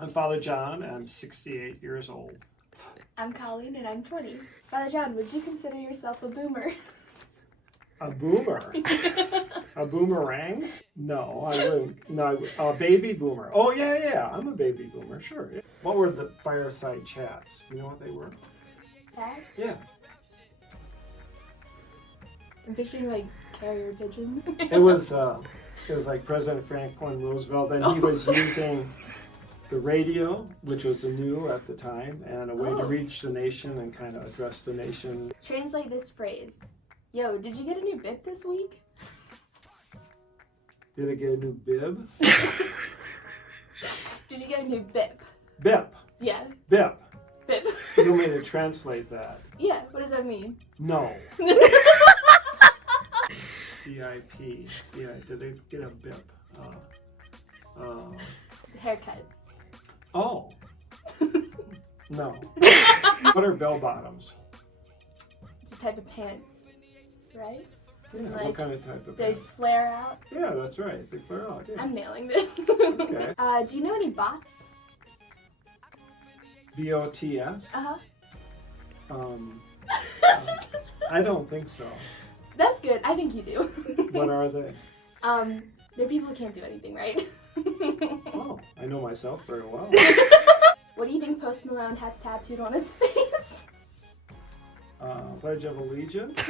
I'm Father John. I'm 68 years old. I'm Colleen and I'm 20. Father John, would you consider yourself a boomer? A boomer? A boomerang? No, I wouldn't. No, a baby boomer. Oh, yeah. I'm a baby boomer, sure. What were the fireside chats? Do you know what they were? Chats? Yeah. I'm picturing like carrier pigeons. It was like President Franklin Roosevelt, and he was using the radio, which was new at the time, and a way to reach the nation and kind of address the nation. Translate this phrase. Yo, did you get a new bib this week? Did I get a new bib? Did you get a new bib? Bip. Yeah, Bip. bib. You want me to translate that? Yeah, what does that mean? No. BIP. Yeah, did they get a bip? Haircut. Oh. No. What are bell bottoms? It's a type of pants, right? Yeah, Like, what kind of type of They pants? flare out. Yeah, that's right. They flare out. Yeah. I'm nailing this. Okay. Do you know any bots? BOTS? Uh-huh. I don't think so. That's good. I think you do. What are they? They're people who can't do anything, right? Oh, I know myself very well. What do you think Post Malone has tattooed on his face? Pledge of Allegiance?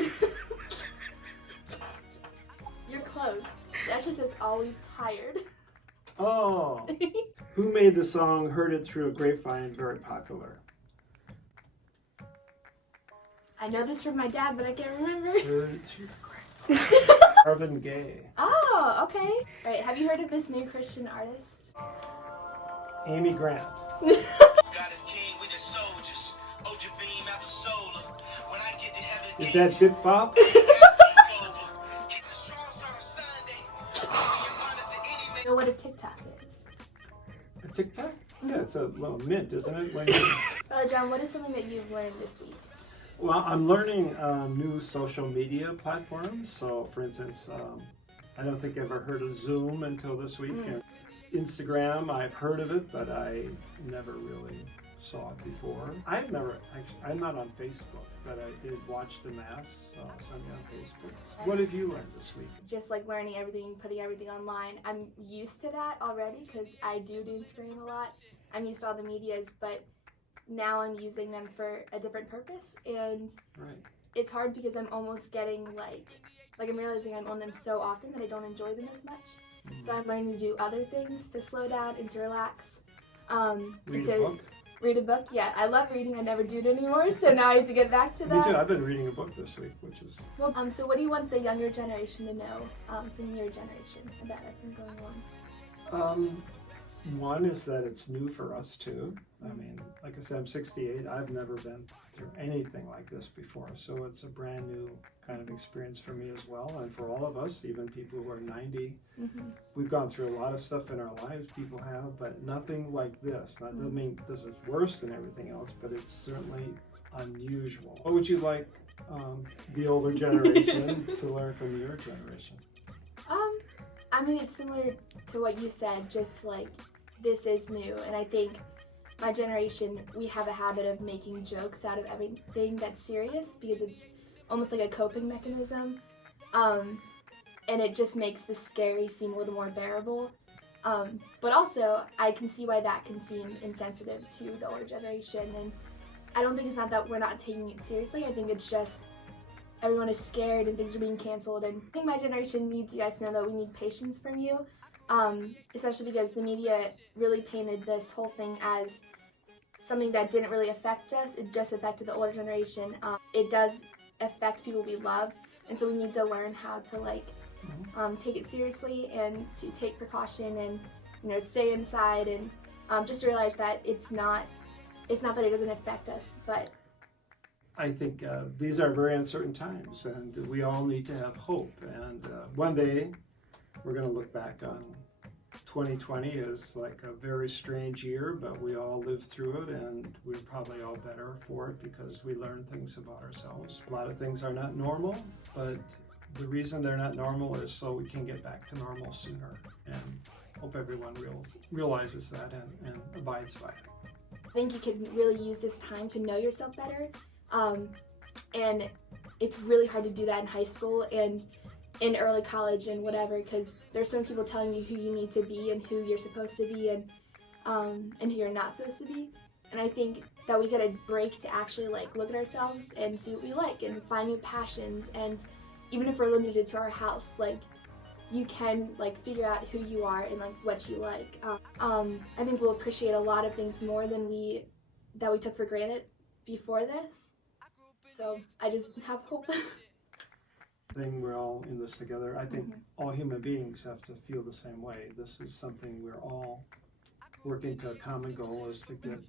You're close. It actually says always tired. Oh. Who made the song Heard It Through a Grapevine very popular? I know this from my dad, but I can't remember. Heard It Through the Grapevine. Marvin Gaye. Oh, okay. All right, have you heard of this new Christian artist? Amy Grant. God is king, we the soldiers. Oja beam out the solar. When I get to heaven, Is that Bip Bop? You know what a TikTok is? A TikTok? Yeah, it's a little mint, isn't it? When you... John, what is something that you've learned this week? Well, I'm learning new social media platforms. So, for instance, I don't think I've ever heard of Zoom until this week. And Instagram, I've heard of it, but I never really saw it before. I'm not on Facebook, but I did watch the Mass Sunday on Facebook. So what have you learned this week? Just like learning everything, putting everything online. I'm used to that already because I do Instagram a lot. I'm used to all the medias, but now I'm using them for a different purpose, and Right. it's hard because I'm almost getting like I'm realizing I'm on them so often that I don't enjoy them as much. So I'm learning to do other things to slow down and to relax. Read and a to book? read a book. Yeah, I love reading. I never do it anymore, so now I have to get back to Me that. too. I've been reading a book this week, which is... Well, so what do you want the younger generation to know from your generation about everything going on? One is that it's new for us too. I mean, like I said, I'm 68. I've never been through anything like this before. So it's a brand new kind of experience for me as well. And for all of us, even people who are 90, we've gone through a lot of stuff in our lives, people have, but nothing like this. That doesn't mean this is worse than everything else, but it's certainly unusual. What would you like the older generation to learn from your generation? I mean, it's similar to what you said, just like this is new, and I think my generation, we have a habit of making jokes out of everything that's serious because it's almost like a coping mechanism, and it just makes the scary seem a little more bearable. But also, I can see why that can seem insensitive to the older generation, and I don't think it's not that we're not taking it seriously. I think it's just everyone is scared and things are being canceled, and I think my generation needs you guys to know that we need patience from you, especially because the media really painted this whole thing as something that didn't really affect us. It just affected the older generation. It does affect people we love, and so we need to learn how to take it seriously and to take precaution and stay inside and just realize that it's not that it doesn't affect us, but I think these are very uncertain times, and we all need to have hope. And one day, we're going to look back on 2020 as like a very strange year, but we all lived through it, and we're probably all better for it because we learned things about ourselves. A lot of things are not normal, but the reason they're not normal is so we can get back to normal sooner. And hope everyone realizes that and abides by it. I think you can really use this time to know yourself better. And it's really hard to do that in high school and in early college and whatever, because there's so many people telling you who you need to be and who you're supposed to be and who you're not supposed to be. And I think that we get a break to actually like look at ourselves and see what we like and find new passions. And even if we're limited to our house, like you can like figure out who you are and like what you like. I think we'll appreciate a lot of things more than we took for granted before this. So I just have hope. Thing we're all in this together. I think all human beings have to feel the same way. This is something we're all working to a common goal, is to get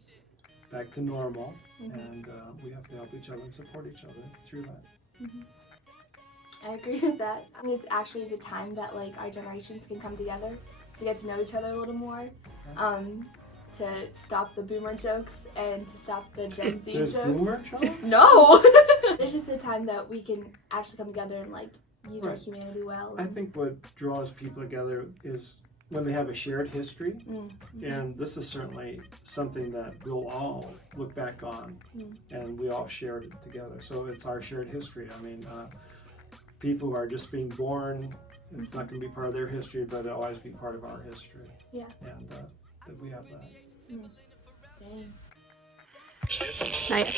back to normal, and we have to help each other and support each other through that. I agree with that. I mean, this actually is a time that like our generations can come together to get to know each other a little more, to stop the boomer jokes and to stop the Gen Z There's jokes. boomer jokes? No! There's just a time that we can actually come together and like use our Right. humanity well. I think what draws people together is when they have a shared history, and this is certainly something that we'll all look back on, and we all shared it together. So it's our shared history. I mean, people who are just being born, it's not going to be part of their history, but it'll always be part of our history. Yeah. And that we have that. Dang. Nice.